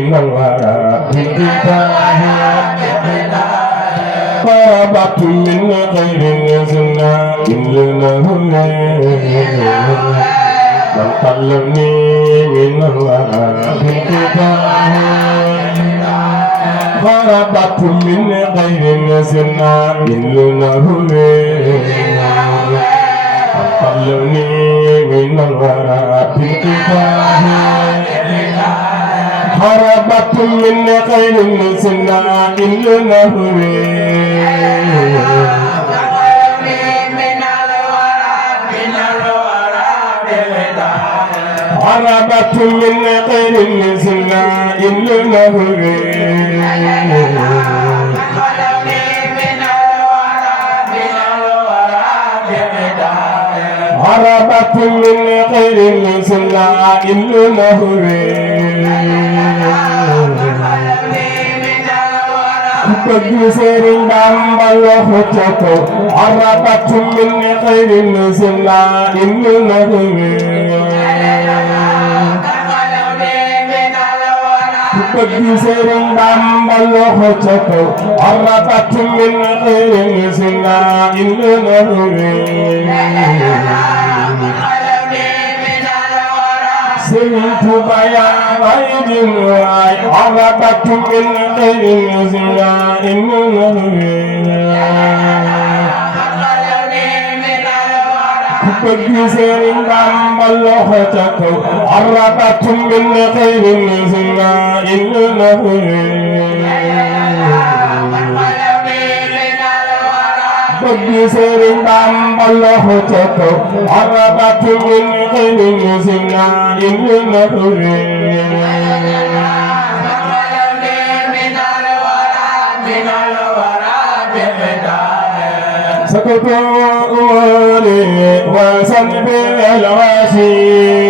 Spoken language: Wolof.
من الورى قربت من غير زنا إلا من قلبني من الورى قربت من غير زنا إلا قلبني من الورى هربت من غير الزنا إلا هربت من غير الزنا إلا هربت من غير الزنا إلا bëgg Sëriñ Bamba loxo ca kaw harabat min xayri nuzula inna bëgg Sëriñ Bamba loxo ca kaw harabat min xayri nuzula inna Sëriñ Tuuba yaa way din waay harabat min xayri nuzula bëgg Sëriñ Bamba loxo ca kaw harabat min xayri nuzula bëgg Sëriñ Bamba loxo ca kaw harabat min xayri nuzula سكت أموري وسلبي الواشي